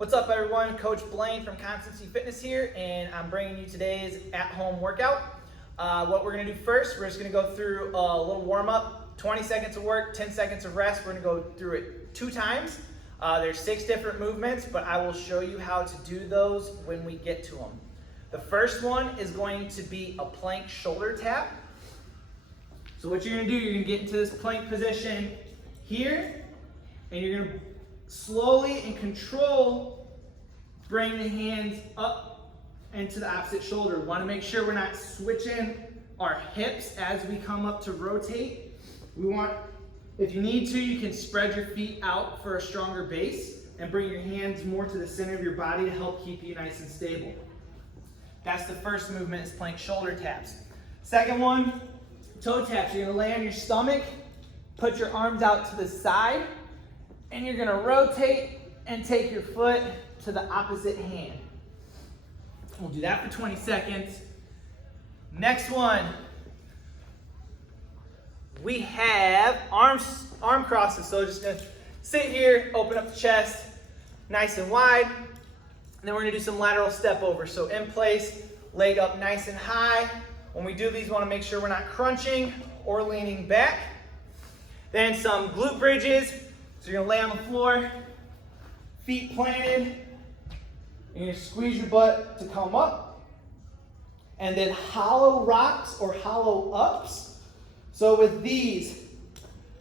What's up, everyone? Coach Blaine from Constancy Fitness here, and I'm bringing you today's at-home workout. What we're going to do first, we're just going to go through a little warm-up, 20 seconds of work, 10 seconds of rest. We're going to go through it 2 times. There's 6 different movements, but I will show you how to do those when we get to them. The first one is going to be a plank shoulder tap. So what you're going to do, you're going to get into this plank position here, and you're going to slowly and control bring the hands up and to the opposite shoulder. We want to make sure we're not switching our hips as we come up to rotate. If you need to, you can spread your feet out for a stronger base and bring your hands more to the center of your body to help keep you nice and stable. That's the first movement, is plank shoulder taps. Second one, toe taps. You're going to lay on your stomach, put your arms out to the side, and you're going to rotate and take your foot to the opposite hand. We'll do that for 20 seconds. Next one, we have arm crosses. So just going to sit here, open up the chest nice and wide. And then we're going to do some lateral step over. So in place, leg up nice and high. When we do these, we want to make sure we're not crunching or leaning back. Then some glute bridges. So you're going to lay on the floor, feet planted, and you're going to squeeze your butt to come up. And then hollow rocks or hollow ups. So with these,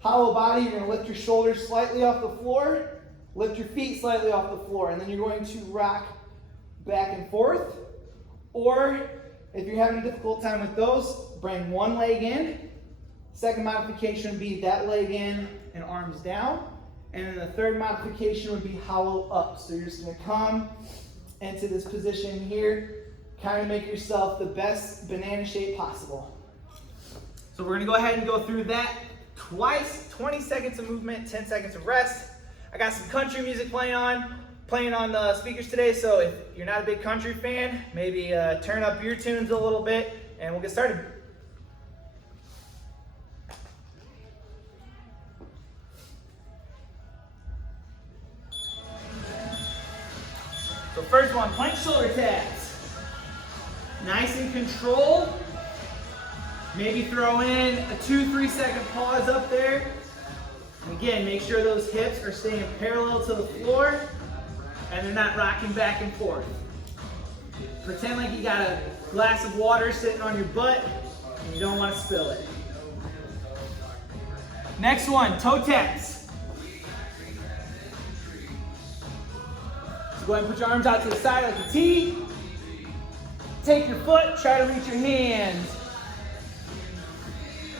hollow body, you're going to lift your shoulders slightly off the floor, lift your feet slightly off the floor, and then you're going to rock back and forth. Or if you're having a difficult time with those, bring one leg in. Second modification would be that leg in and arms down. And then the third modification would be hollow up. So you're just going to come into this position here, kind of make yourself the best banana shape possible. So we're going to go ahead and go through that twice, 20 seconds of movement, 10 seconds of rest. I got some country music playing on the speakers today, so if you're not a big country fan, maybe turn up your tunes a little bit, and we'll get started. So first one, plank shoulder taps. Nice and controlled. Maybe throw in a 2-3 second pause up there. And again, make sure those hips are staying parallel to the floor and they're not rocking back and forth. Pretend like you got a glass of water sitting on your butt and you don't want to spill it. Next one, toe taps. So go ahead and put your arms out to the side like a T. Take your foot, try to reach your hands.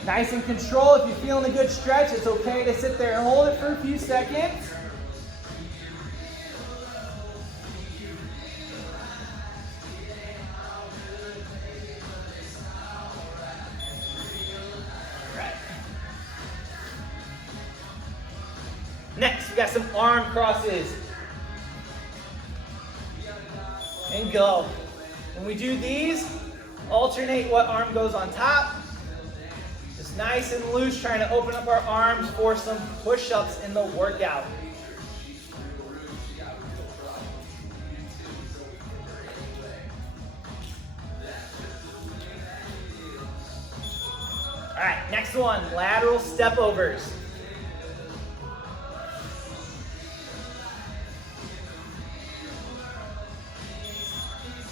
Nice and control. If you're feeling a good stretch, it's okay to sit there and hold it for a few seconds. Right. Next, we got some arm crosses. And go. When we do these, alternate what arm goes on top. Just nice and loose, trying to open up our arms for some push-ups in the workout. All right, next one, lateral step overs.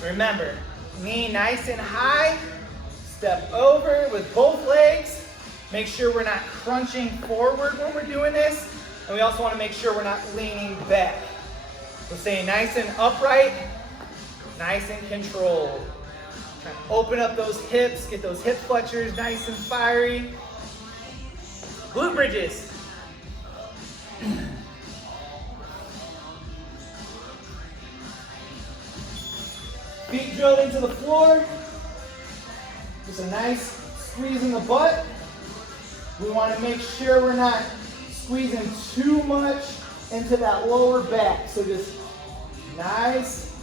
Remember, knee nice and high, step over with both legs. Make sure we're not crunching forward when we're doing this. And we also want to make sure we're not leaning back. So stay nice and upright, nice and controlled. Try to open up those hips, get those hip flexors nice and fiery. Glute bridges. Feet drilled into the floor. Just a nice squeeze in the butt. We want to make sure we're not squeezing too much into that lower back. So just nice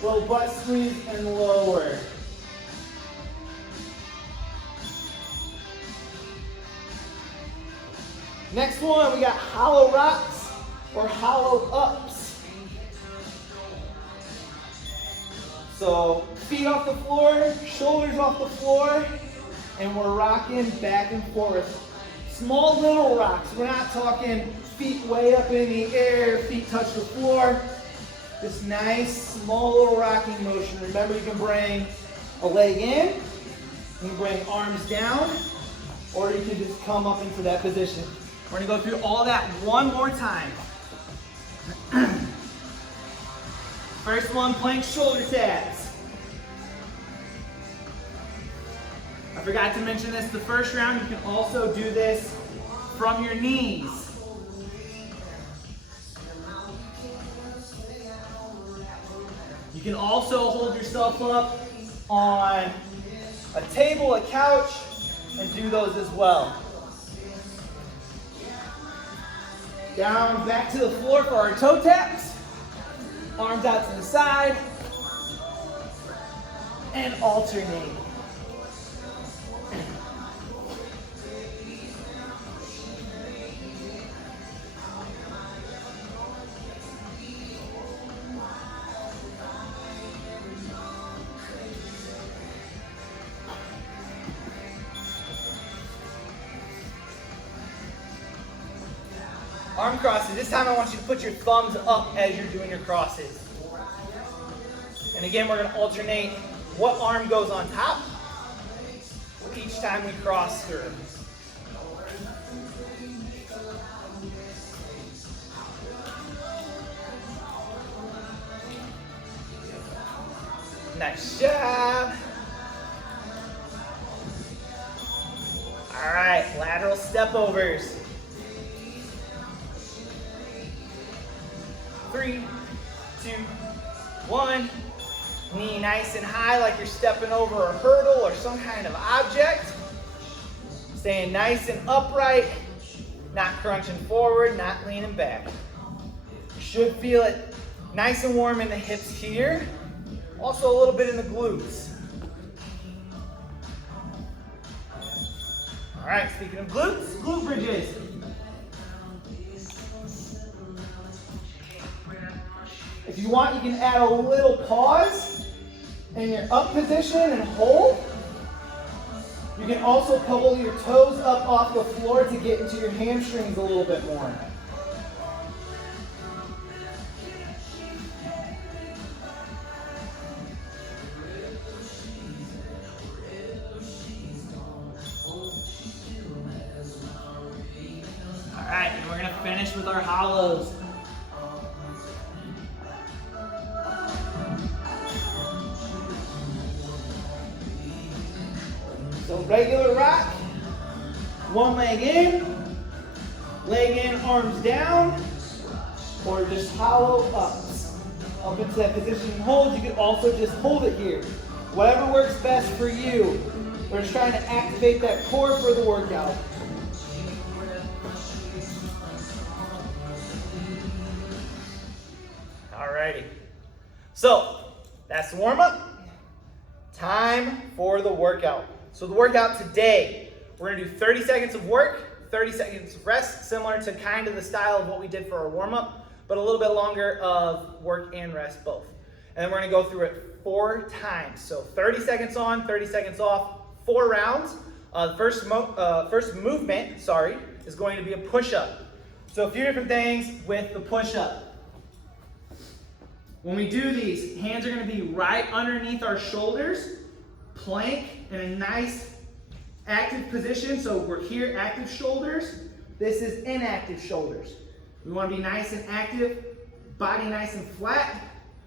little butt squeeze and lower. Next one, we got hollow rocks or hollow ups. So feet off the floor, shoulders off the floor, and we're rocking back and forth. Small little rocks. We're not talking feet way up in the air, feet touch the floor. This nice, small little rocking motion. Remember, you can bring a leg in, you can bring arms down, or you can just come up into that position. We're gonna go through all that one more time. First one, plank shoulder taps. I forgot to mention this the first round. You can also do this from your knees. You can also hold yourself up on a table, a couch, and do those as well. Down, back to the floor for our toe taps. Arms out to the side. And alternate. Arm crosses. This time I want you to put your thumbs up as you're doing your crosses. And again, we're going to alternate what arm goes on top each time we cross through. Nice job. All right, lateral step overs. 3, 2, 1. Knee nice and high like you're stepping over a hurdle or some kind of object. Staying nice and upright, not crunching forward, not leaning back. You should feel it nice and warm in the hips here. Also a little bit in the glutes. All right, speaking of glutes, glute bridges. If you want, you can add a little pause in your up position and hold. You can also pull your toes up off the floor to get into your hamstrings a little bit more. All right, and we're gonna finish with our hollows. So regular rock, one leg in, arms down, or just hollow ups. Up into that position and hold. You can also just hold it here. Whatever works best for you. We're just trying to activate that core for the workout. Alrighty. So, that's the warm-up. Time for the workout. So the workout today, we're gonna do 30 seconds of work, 30 seconds of rest, similar to kind of the style of what we did for our warm-up, but a little bit longer of work and rest both. And then we're gonna go through it 4 times. So 30 seconds on, 30 seconds off, 4 rounds. The first movement, is going to be a push-up. So a few different things with the push-up. When we do these, hands are gonna be right underneath our shoulders, plank in a nice active position. So we're here, active shoulders. This is inactive shoulders. We want to be nice and active, body nice and flat.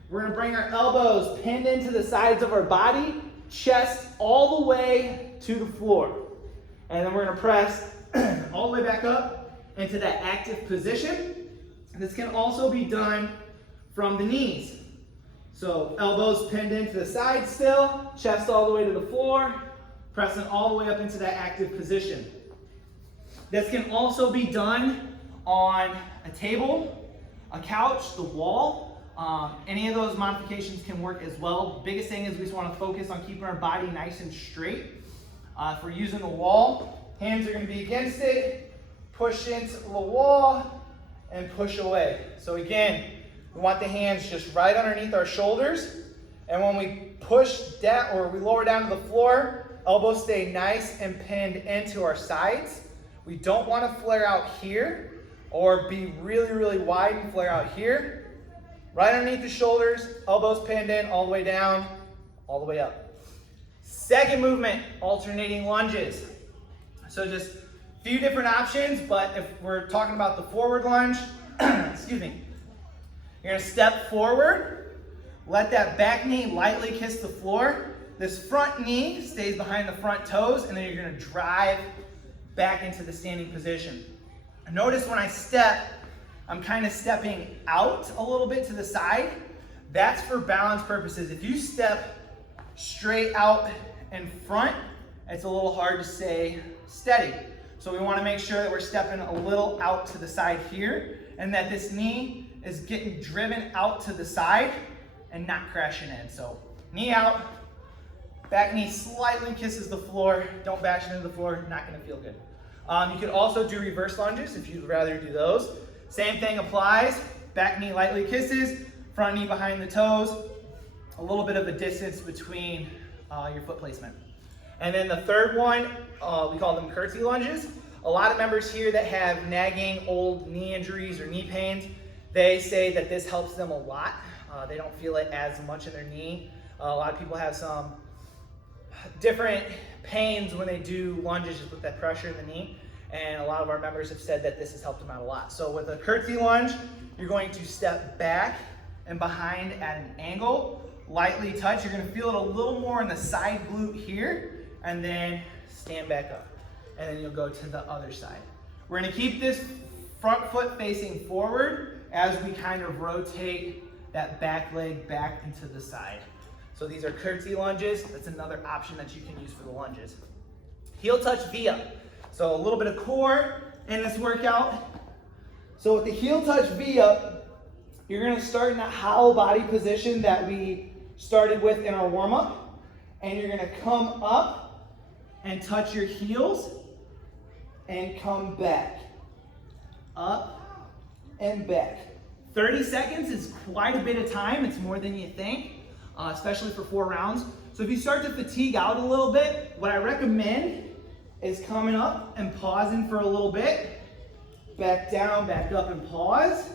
We're going to bring our elbows pinned into the sides of our body, chest all the way to the floor. And then we're going to press all the way back up into that active position. This can also be done from the knees. So elbows pinned into the side still, chest all the way to the floor, pressing all the way up into that active position. This can also be done on a table, a couch, the wall. Any of those modifications can work as well. Biggest thing is we just want to focus on keeping our body nice and straight. If we're using the wall, hands are going to be against it, push into the wall, and push away. So again, we want the hands just right underneath our shoulders, And when we push down or we lower down to the floor, elbows stay nice and pinned into our sides. We don't want to flare out here or be really, really wide and flare out here. Right underneath the shoulders, elbows pinned in all the way down, all the way up. Second movement, alternating lunges. So just a few different options, but if we're talking about the forward lunge, excuse me, you're gonna step forward, let that back knee lightly kiss the floor. This front knee stays behind the front toes, and then you're gonna drive back into the standing position. Notice when I step, I'm kind of stepping out a little bit to the side. That's for balance purposes. If you step straight out in front, it's a little hard to stay steady. So we want to make sure that we're stepping a little out to the side here, and that this knee is getting driven out to the side and not crashing in. So knee out, back knee slightly kisses the floor. Don't bash it into the floor, not going to feel good. You could also do reverse lunges if you'd rather do those. Same thing applies. Back knee lightly kisses, front knee behind the toes, a little bit of a distance between your foot placement. And then the third one, we call them curtsy lunges. A lot of members here that have nagging old knee injuries or knee pains, they say that this helps them a lot. They don't feel it as much in their knee. A lot of people have some different pains when they do lunges just with that pressure in the knee. And a lot of our members have said that this has helped them out a lot. So with a curtsy lunge, you're going to step back and behind at an angle, lightly touch. You're gonna feel it a little more in the side glute here, and then stand back up. And then you'll go to the other side. We're gonna keep this front foot facing forward as we kind of rotate that back leg back into the side. So these are curtsy lunges. That's another option that you can use for the lunges. Heel touch V-up. So a little bit of core in this workout. So with the heel touch V-up, you're gonna start in that hollow body position that we started with in our warm-up. And you're gonna come up and touch your heels and come back. Up and back. 30 seconds is quite a bit of time. It's more than you think, especially for 4 rounds. So if you start to fatigue out a little bit, what I recommend is coming up and pausing for a little bit. Back down, back up and pause.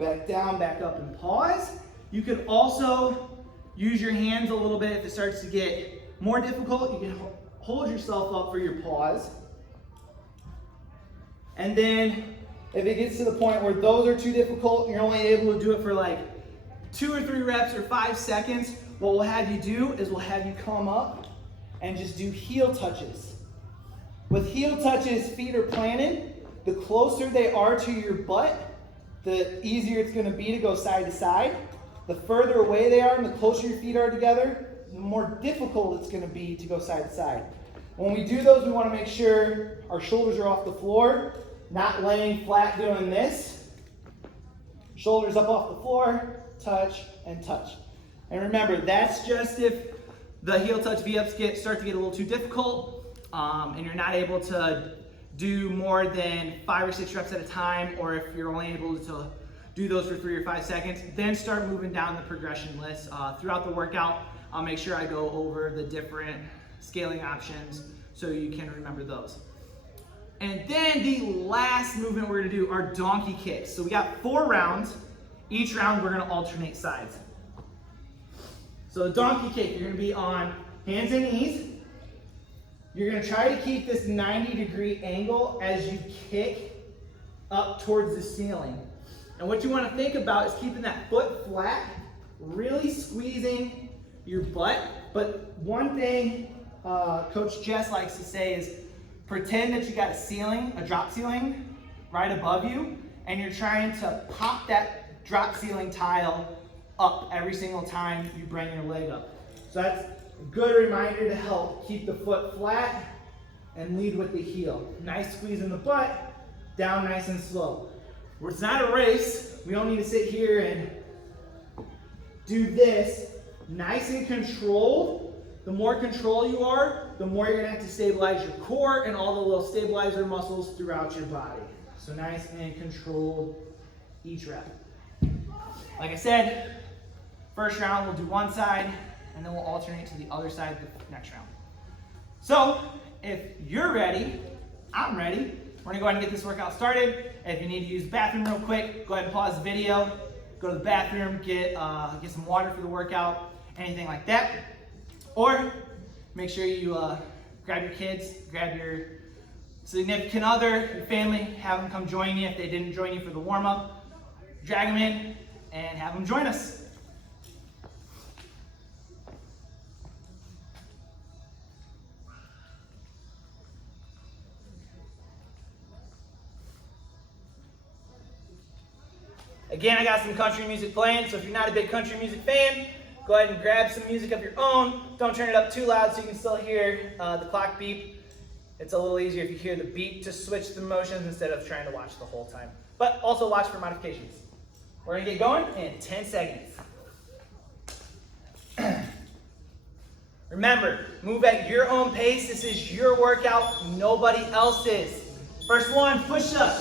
Back down, back up and pause. You could also use your hands a little bit if it starts to get more difficult. You can hold yourself up for your pause. And then if it gets to the point where those are too difficult, you're only able to do it for like 2 or 3 reps or 5 seconds, what we'll have you do is we'll have you come up and just do heel touches. With heel touches, feet are planted. The closer they are to your butt, the easier it's going to be to go side to side. The further away they are and the closer your feet are together, the more difficult it's going to be to go side to side. When we do those, we want to make sure our shoulders are off the floor, not laying flat doing this. Shoulders up off the floor, touch and touch. And remember, that's just if the heel touch V-ups start to get a little too difficult, and you're not able to do more than 5 or 6 reps at a time, or if you're only able to do those for 3 or 5 seconds, then start moving down the progression list. Throughout the workout, I'll make sure I go over the different scaling options so you can remember those. And then the last movement we're gonna do are donkey kicks. So we got 4 rounds. Each round we're gonna alternate sides. So the donkey kick, you're gonna be on hands and knees. You're gonna try to keep this 90-degree angle as you kick up towards the ceiling. And what you wanna think about is keeping that foot flat, really squeezing your butt. But one thing Coach Jess likes to say is pretend that you got a ceiling, a drop ceiling right above you, and you're trying to pop that drop ceiling tile up every single time you bring your leg up. So that's a good reminder to help keep the foot flat and lead with the heel. Nice squeeze in the butt, down nice and slow. It's not a race. We don't need to sit here and do this. Nice and controlled. The more control you are, the more you're gonna have to stabilize your core and all the little stabilizer muscles throughout your body. So nice and controlled each rep. Like I said, First round, we'll do one side, and then we'll alternate to the other side the next round. So, if you're ready, I'm ready. We're gonna go ahead and get this workout started. If you need to use the bathroom real quick, go ahead and pause the video, go to the bathroom, get some water for the workout, anything like that. Or make sure you grab your kids, grab your significant other, your family, have them come join you if they didn't join you for the warm-up. Drag them in and have them join us. Again, I got some country music playing, so if you're not a big country music fan, go ahead and grab some music of your own. Don't turn it up too loud so you can still hear the clock beep. It's a little easier if you hear the beep to switch the motions instead of trying to watch the whole time. But also watch for modifications. We're gonna get going in 10 seconds. Remember, move at your own pace. This is your workout, nobody else's. First one, push up.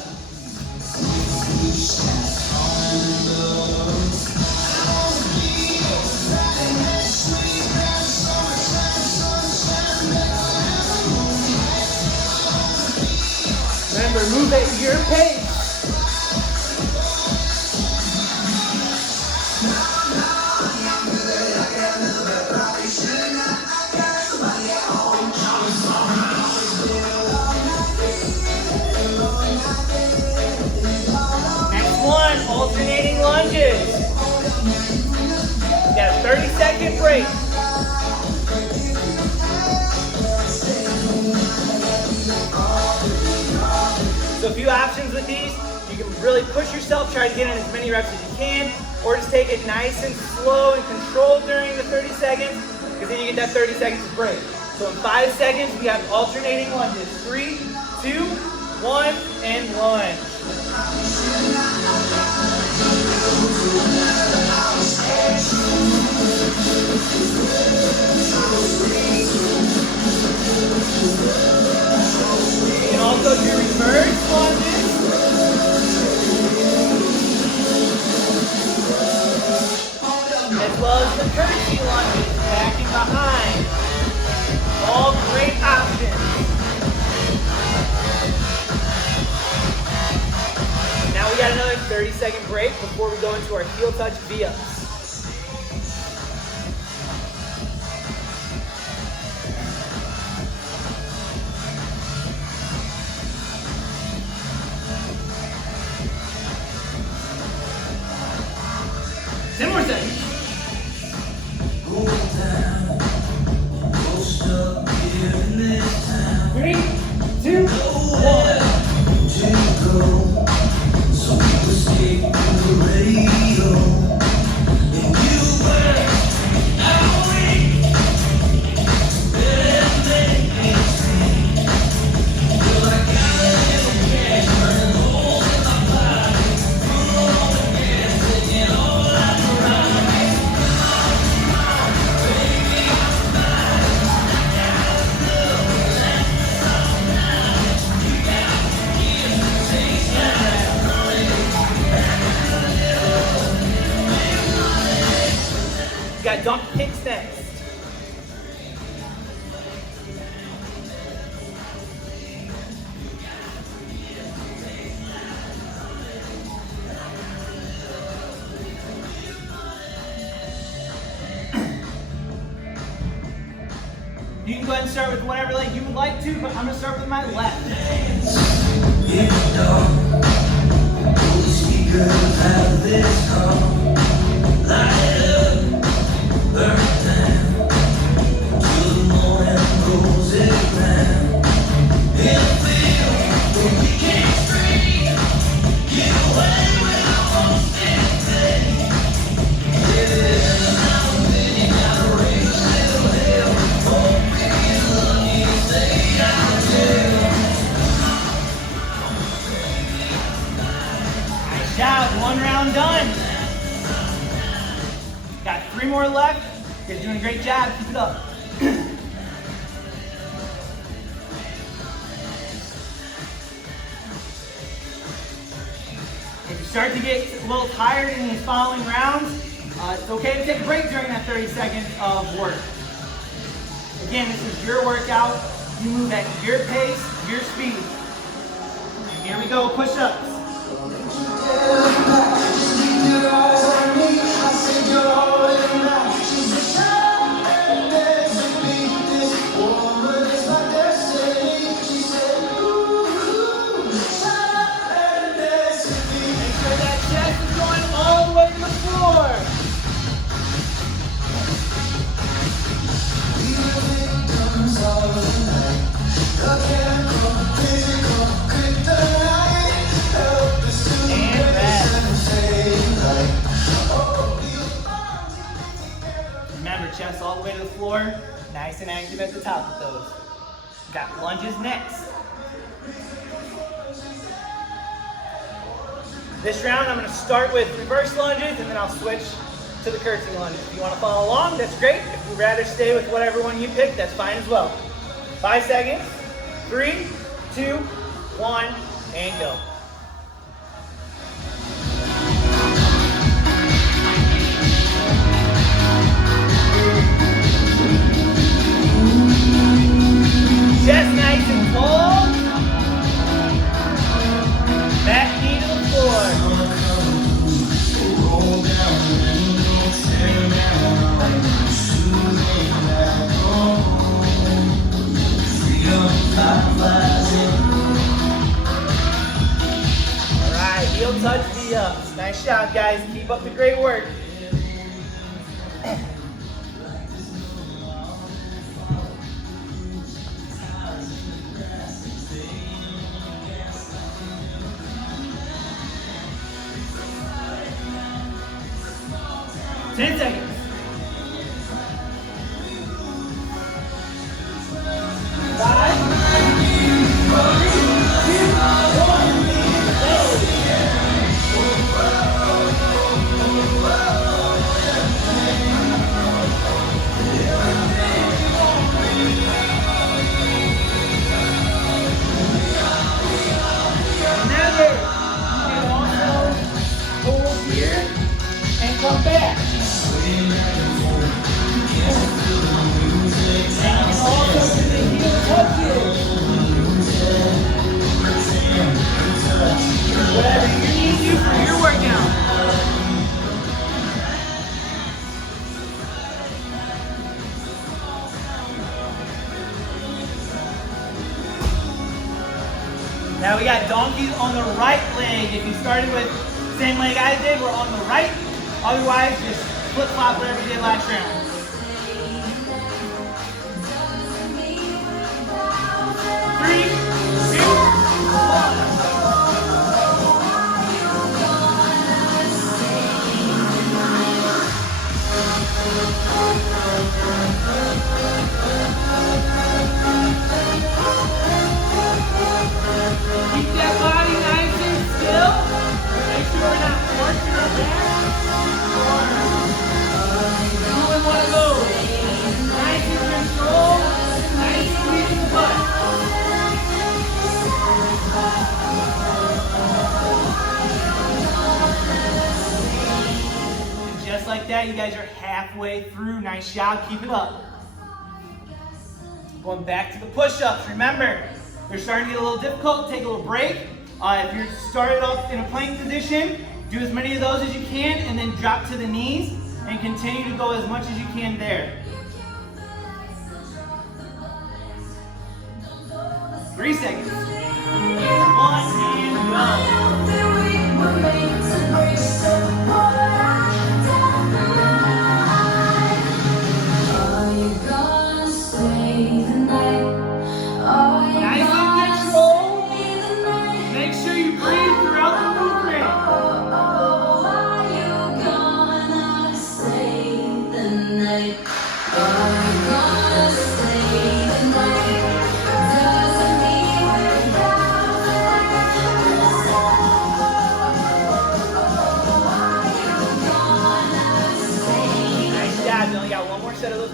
Remember, move at your pace. Next one, alternating lunges. You got a 30-second break. So a few options with these. You can really push yourself, try to get in as many reps as you can, or just take it nice and slow and controlled during the 30 seconds, because then you get that 30 seconds of break. So in 5 seconds, we have alternating lunges. 3, 2, 1, and lunge. You can also do reverse lunges. As well as the curtsy lunges, back and behind. All great options. Now we got another 30-second break before we go into our heel touch V-ups. Dump kicks next. You can go ahead and start with whatever leg you would like to, but I'm going to start with my left. One round done. Got 3 more left. You're doing a great job. Keep it up. If you start to get a little tired in these following rounds, It's okay to take a break during that 30 seconds of work. Again, this is your workout. You move at your pace, your speed. Here we go, push-ups. Remember, chest all the way to the floor, nice and active at the top with those. Got lunges next. This round, I'm going to start with reverse lunges, and then I'll switch to the curtsy lunges. If you want to follow along, that's great. If you'd rather stay with whatever one you pick, that's fine as well. 5 seconds. 3, 2, 1, and go. Chest nice and tall. Back knee to the floor. Alright, heel touch the ups. Nice job, guys. Keep up the great work. Ten seconds. 5, 4, 3, 2, 1. Remember, you can also hold here and come back. Whatever you need to do for your workout. Now we got donkeys on the right leg. If you started with the same leg I did, we're on the right. Otherwise, just flip-flop whatever you did last round. 3, 2, 1. Keep that body nice and still. Make sure we're not working our back or doing one of those. Nice and control, nice and squeezing the butt. And just like that, you guys are halfway through. Nice job, keep it up. Going back to the push-ups. Remember, they're starting to get a little difficult. Take a little break. If you're started off in a plank position, do as many of those as you can and then drop to the knees and continue to go as much as you can there. 3 seconds. 1 and go.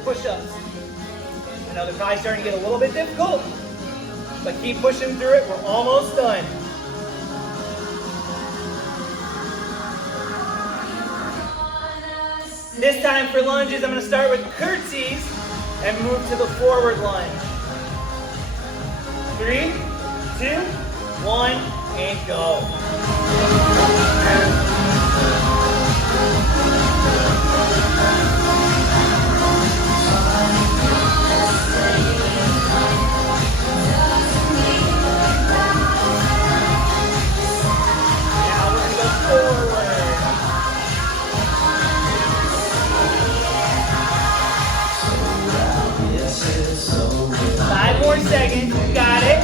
Push-ups. I know they're probably starting to get a little bit difficult, but keep pushing through it. We're almost done. This time for lunges, I'm going to start with curtsies and move to the forward lunge. 3, 2, 1, and go. Now we're going to go forward. 5 more seconds, you got it.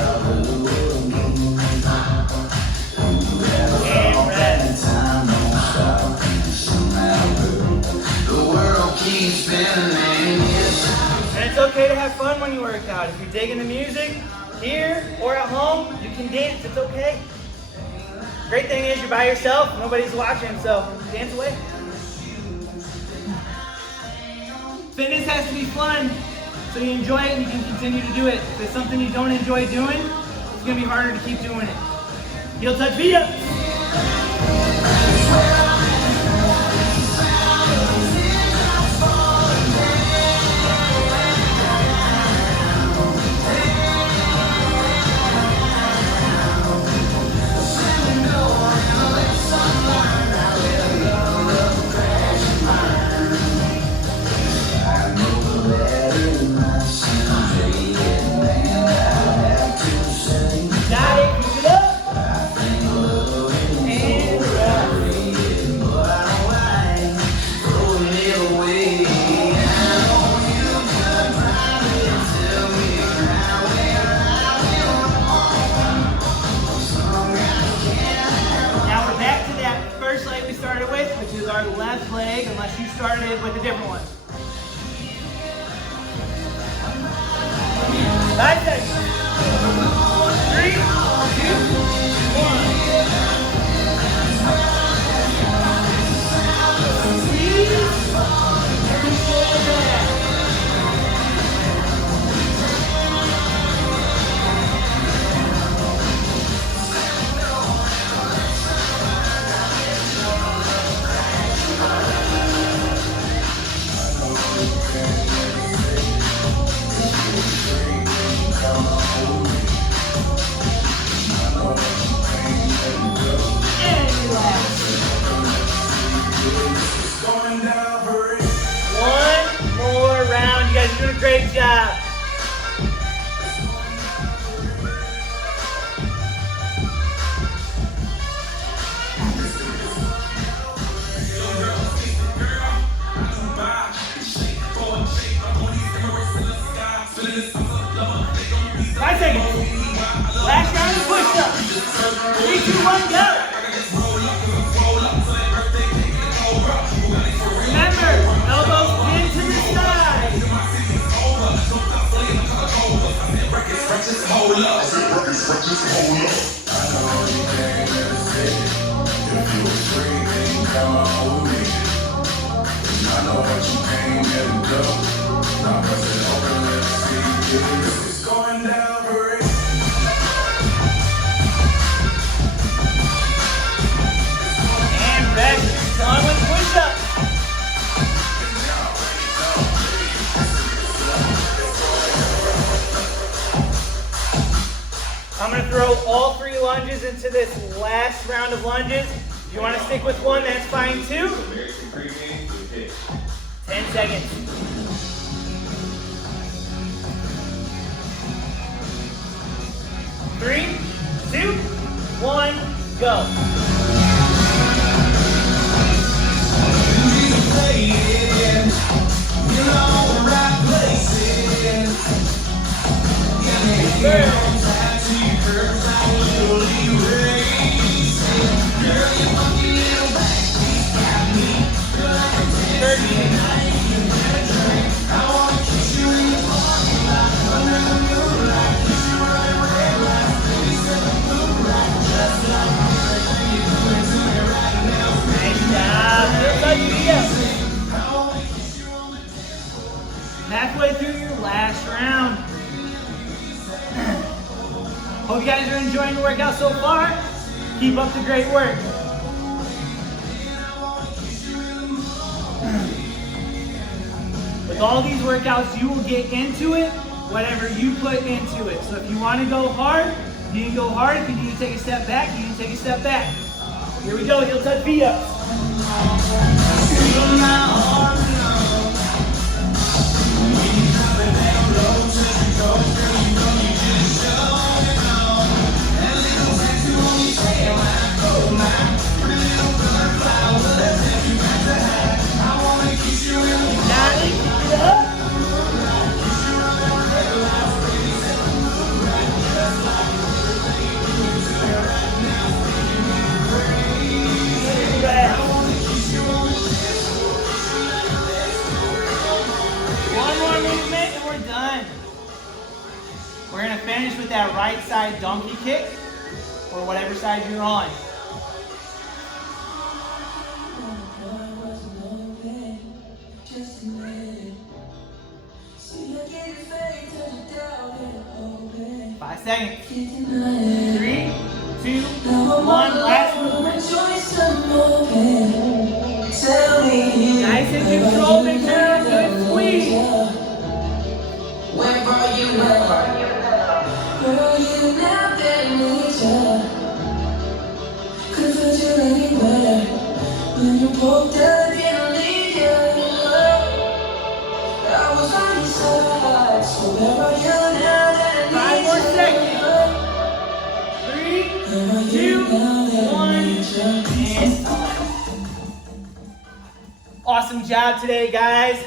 And rest. And it's okay to have fun when you work out. If you're digging the music here or at home, you can dance, it's okay. Great thing is you're by yourself, nobody's watching, so dance away. Fitness has to be fun, so you enjoy it and you can continue to do it. If it's something you don't enjoy doing, it's going to be harder to keep doing it. Heel touch feet up. Which is our left leg, unless you started with a different one. 5 seconds. 3, 2, 1. One more round. You guys are doing a great job. Last round of push-ups. 3, 2, 1, go. Remember, elbows in to the side. And rest. On with push-ups. I'm going to throw all 3 lunges into this last round of lunges. If you want to stick with one, that's fine too. 10 seconds. 3, 2, 1, go. Halfway through your last round. Hope you guys are enjoying the workout so far. Keep up the great work. With all these workouts, you will get into it, whatever you put into it. So if you want to go hard, you can go hard. If you need to take a step back, you can take a step back. Here we go, heel touch feet up. We're going to finish with that right side donkey kick, or whatever side you're on. Five seconds. 3, 2, 1. Last movement. Nice and control. Make sure you're good squeeze. Where are you? Where are you? Where are you now that I need you? Couldn't find you anywhere. When you broke down, didn't leave you. I was on your side. So where are you now that I need you? 5 more seconds. 3, 2, 1, and awesome job today, guys.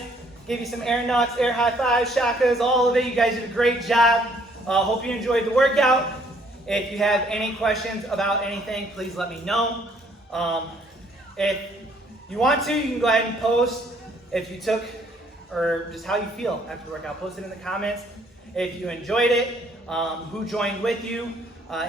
Give you some air knocks, air high fives, shakas, all of it. You guys did a great job. Hope you enjoyed the workout. If you have any questions about anything, please let me know. If you want to, you can go ahead and post if you took, or just how you feel after the workout. Post it in the comments if you enjoyed it, who joined with you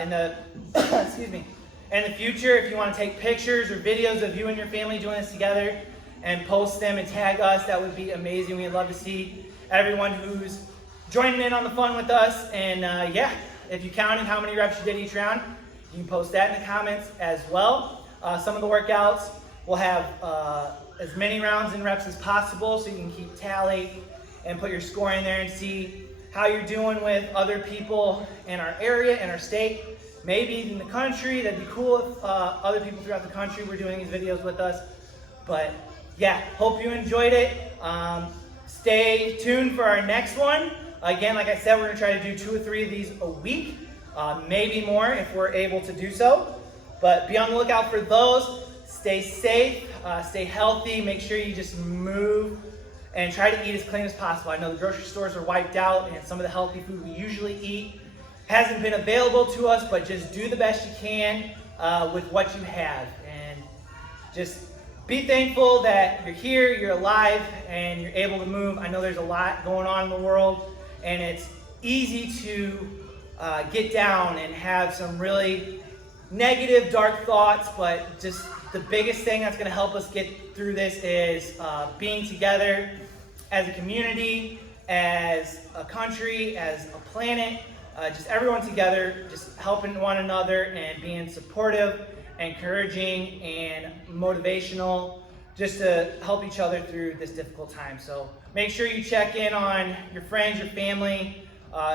in the, excuse me, in the future. If you want to take pictures or videos of you and your family doing this together and post them and tag us, that would be amazing. We'd love to see everyone who's joining in on the fun with us. And yeah, if you counted how many reps you did each round, you can post that in the comments as well. Some of the workouts will have as many rounds and reps as possible, so you can keep tally and put your score in there and see how you're doing with other people in our area, in our state, maybe in the country. That'd be cool if other people throughout the country were doing these videos with us. But yeah, hope you enjoyed it. Stay tuned for our next one. Again, like I said, we're gonna try to do 2 or 3 of these a week, maybe more if we're able to do so. But be on the lookout for those. Stay safe, stay healthy, make sure you just move and try to eat as clean as possible. I know the grocery stores are wiped out and some of the healthy food we usually eat hasn't been available to us, but just do the best you can with what you have. And just be thankful that you're here, you're alive, and you're able to move. I know there's a lot going on in the world, and it's easy to get down and have some really negative, dark thoughts, but just the biggest thing that's gonna help us get through this is being together as a community, as a country, as a planet, just everyone together, just helping one another and being supportive, encouraging, and motivational, just to help each other through this difficult time. So make sure you check in on your friends, your family,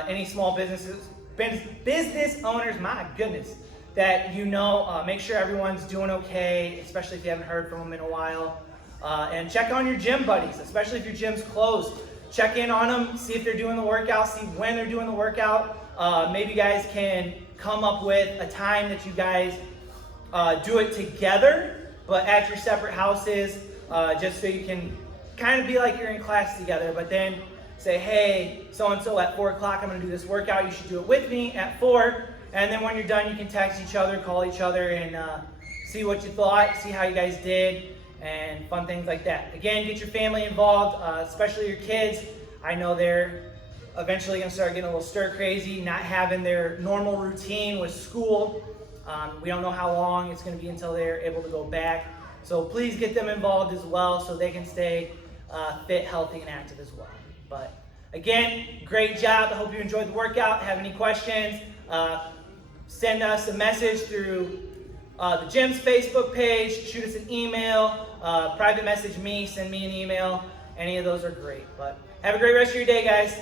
any small businesses, business owners, my goodness, that you know. Make sure everyone's doing okay, especially if you haven't heard from them in a while. And check on your gym buddies, especially if your gym's closed. Check in on them, see if they're doing the workout, see when they're doing the workout. Maybe you guys can come up with a time that you guys do it together, but at your separate houses, just so you can kind of be like you're in class together, but then say, hey, so-and-so at 4 o'clock, I'm gonna do this workout, you should do it with me at 4. And then when you're done, you can text each other, call each other, and see what you thought, see how you guys did, and fun things like that. Again, get your family involved, especially your kids. I know they're eventually gonna start getting a little stir crazy, not having their normal routine with school. We don't know how long it's gonna be until they're able to go back. So please get them involved as well so they can stay fit, healthy, and active as well. But again, great job. I hope you enjoyed the workout. Have any questions? Send us a message through the gym's Facebook page, shoot us an email, private message me, send me an email, Any of those are great. But have a great rest of your day, guys.